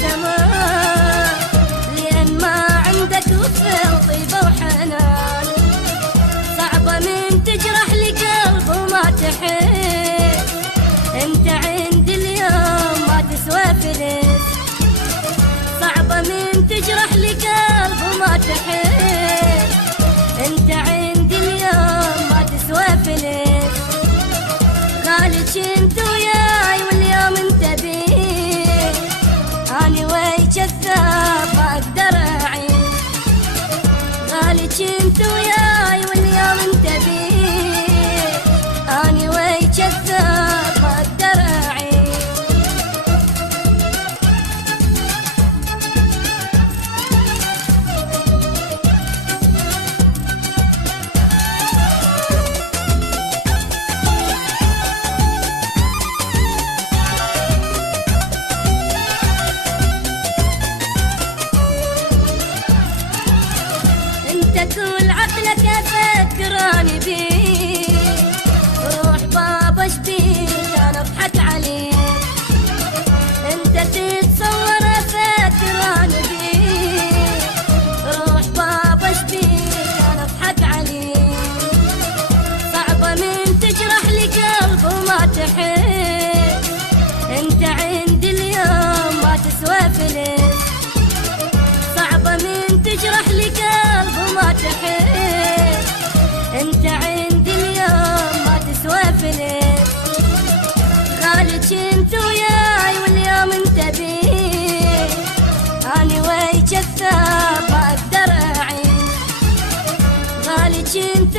زمان، لأن ما عندك وفر طيبة وحنان. صعبة من تجرح لي قلب وما تحس، انت عند اليوم ما تسوى فلس. صعبة من تجرح لي قلب وما تحس، انت عند اليوم ما تسوى فلس. خالك انت وياي واليوم انت بيه، اني ويا كذاب ما اقدر اعيش. خالك انت وياي واليوم انت بيه، اني ويا كذاب ما اقدر اعيش. كل عقلك افكراني بيك، روح بابا اشبيك انا اضحك عليك. انت تتصور افكراني بيك، روح بابا اشبيك انا اضحك عليك. صعبة من تجرح لي قلب وما تحس، انت عند اليوم ما تسوى فلس. صعبة من تجرح لي قلب وما تحس، انت عند اليوم ما تسوى فلس. خالك انت وياي واليوم انت بيه، اني ويا كذاب ما اقدر اعيش. خالك انت